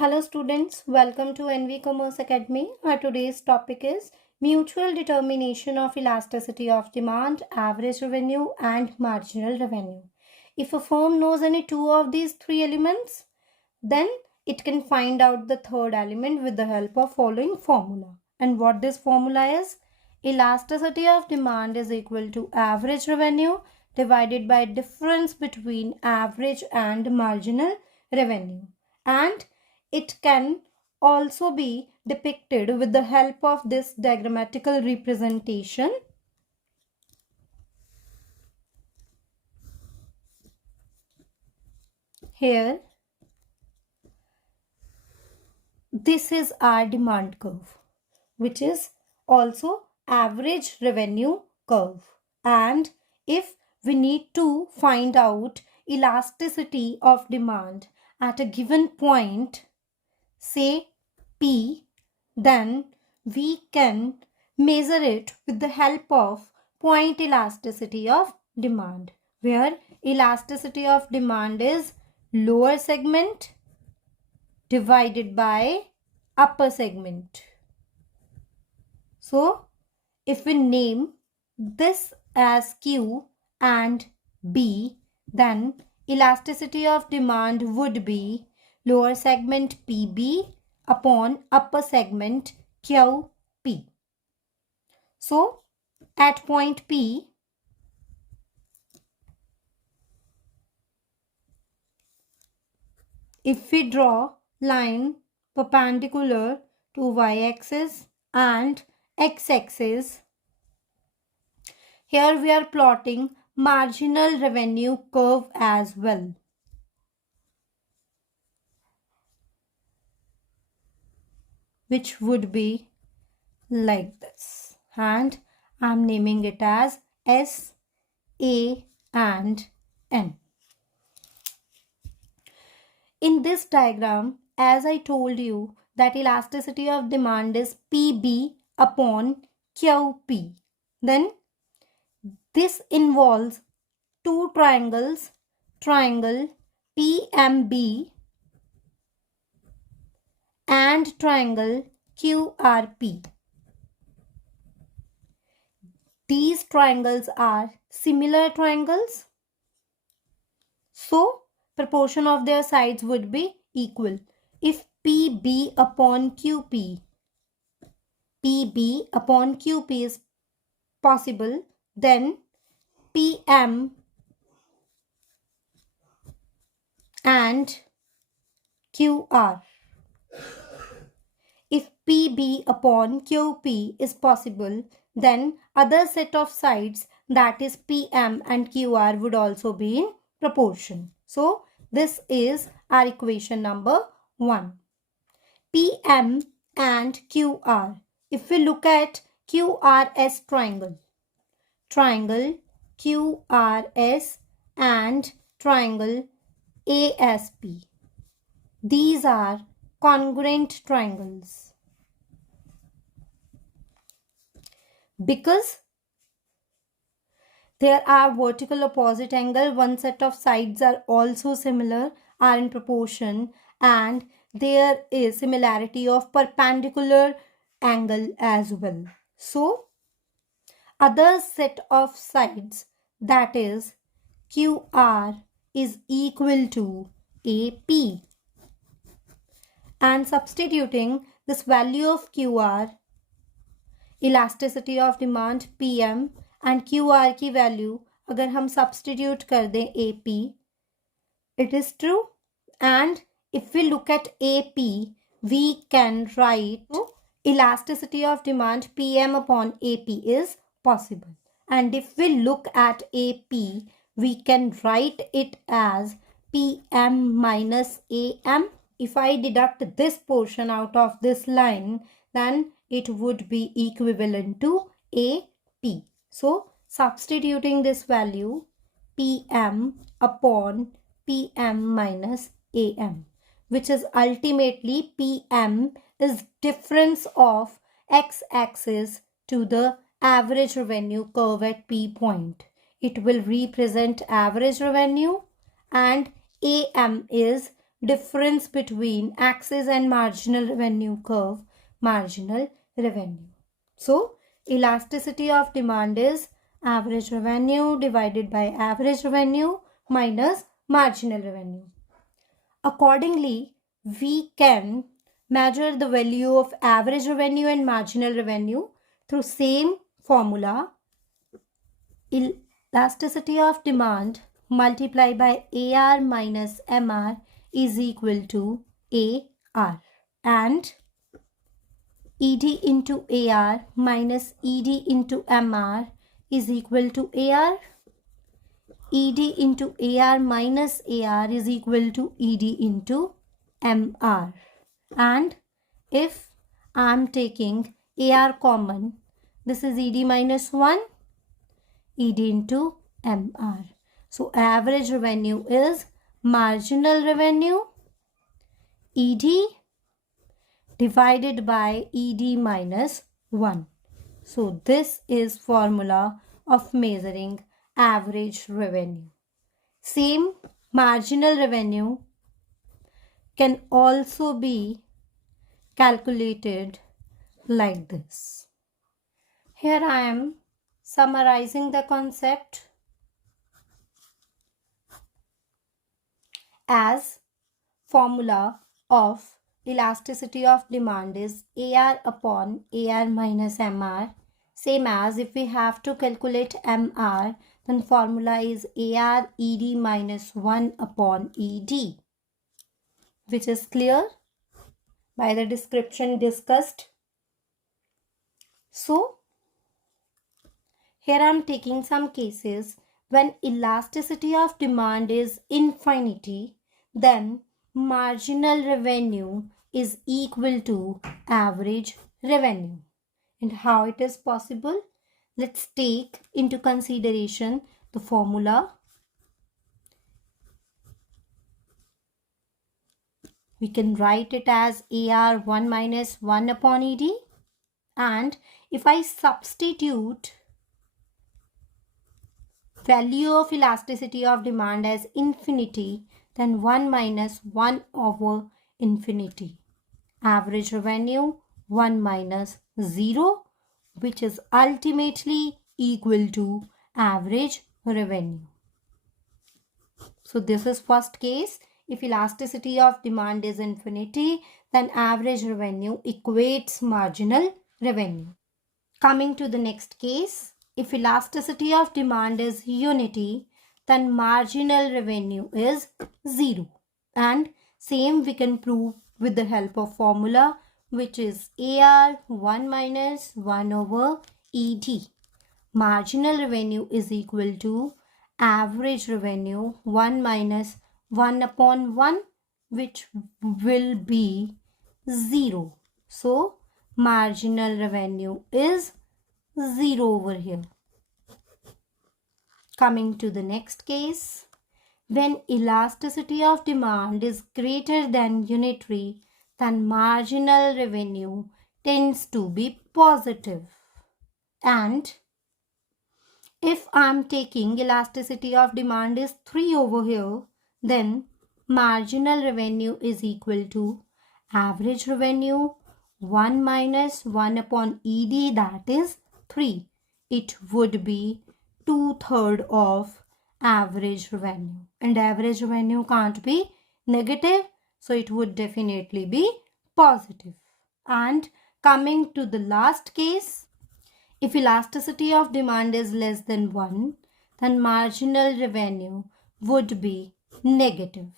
Hello students, welcome to NV Commerce Academy. Our today's topic is mutual determination of elasticity of demand, average revenue and marginal revenue. If a firm knows any two of these three elements, then it can find out the third element with the help of following formula. And what this formula is? Elasticity of demand is equal to average revenue divided by difference between average and marginal revenue. And it can also be depicted with the help of this diagrammatical representation. Here, this is our demand curve, which is also average revenue curve. And if we need to find out elasticity of demand at a given point, say P, then we can measure it with the help of point elasticity of demand, where elasticity of demand is lower segment divided by upper segment. So, if we name this as Q and B, then elasticity of demand would be lower segment PB upon upper segment QP. So, at point P, if we draw line perpendicular to y-axis and x-axis, here we are plotting marginal revenue curve as well. Which would be like this. And I'm naming it as S, A and N. In this diagram, as I told you, that elasticity of demand is PB upon QP. Then this involves two triangles, triangle PMB and triangle QRP. These triangles are similar triangles, so proportion of their sides would be equal. If PB upon QP is possible, then PM and QR. If PB upon QP is possible, then other set of sides, that is PM and QR, would also be in proportion. So this is our equation number 1. PM and QR. If we look at QRS triangle, triangle QRS and triangle ASP, these are congruent triangles. Because there are vertical opposite angle, one set of sides are also similar, are in proportion, and there is similarity of perpendicular angle as well. So, other set of sides, that is QR, is equal to AP. And substituting this value of QR, elasticity of demand PM and QR की value अगर हम substitute कर दें AP, it is true. And if we look at AP, we can write elasticity of demand PM upon AP is possible. And if we look at AP, we can write it as PM minus AM. If I deduct this portion out of this line, then it would be equivalent to AP. So, substituting this value, PM upon PM minus AM, which is ultimately PM is difference of x-axis to the average revenue curve at P point. It will represent average revenue, and AM is difference between axis and marginal revenue curve, marginal revenue. So, elasticity of demand is average revenue divided by average revenue minus marginal revenue. Accordingly, we can measure the value of average revenue and marginal revenue through same formula. Elasticity of demand multiplied by AR minus MR is equal to AR, and ED into AR minus ED into MR is equal to AR. ED into AR minus AR is equal to ED into MR. And if I am taking AR common, this is ED minus 1, ED into MR. So average revenue is marginal revenue ED divided by ED minus 1. So this is formula of measuring average revenue. Same marginal revenue can also be calculated like this. Here I am summarizing the concept as formula of elasticity of demand is AR upon AR minus MR. Same as if we have to calculate MR, then formula is AR ED minus 1 upon ED, which is clear by the description discussed. So, here I am taking some cases when elasticity of demand is infinity, then marginal revenue is equal to average revenue. And how it is possible? Let's take into consideration the formula. We can write it as AR 1 minus 1 upon ED. And if I substitute value of elasticity of demand as infinity, then 1 minus 1 over infinity. Average revenue 1 minus 0, which is ultimately equal to average revenue. So this is first case. If elasticity of demand is infinity, then average revenue equates marginal revenue. Coming to the next case, if elasticity of demand is unity, then marginal revenue is 0. And same we can prove with the help of formula, which is AR 1 minus 1 over ED. Marginal revenue is equal to average revenue 1 minus 1 upon 1, which will be 0. So, marginal revenue is 0 over here. Coming to the next case, when elasticity of demand is greater than unitary, then marginal revenue tends to be positive. And if I am taking elasticity of demand is 3 over here, then marginal revenue is equal to average revenue 1 minus 1 upon ED, that is 3. It would be 2/3 of average revenue. And average revenue can't be negative, so it would definitely be positive. And coming to the last case, if elasticity of demand is less than 1, then marginal revenue would be negative.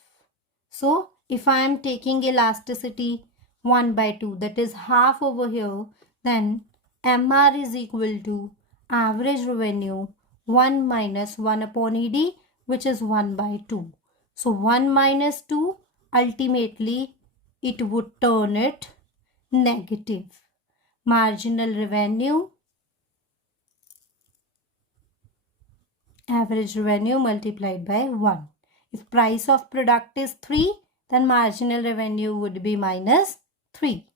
So, if I am taking elasticity 1 by 2, that is half over here, then MR is equal to average revenue 1 minus 1 upon ED, which is 1 by 2. So, 1 minus 2, ultimately it would turn it negative. Marginal revenue, average revenue multiplied by 1. If price of product is 3, then marginal revenue would be minus 3.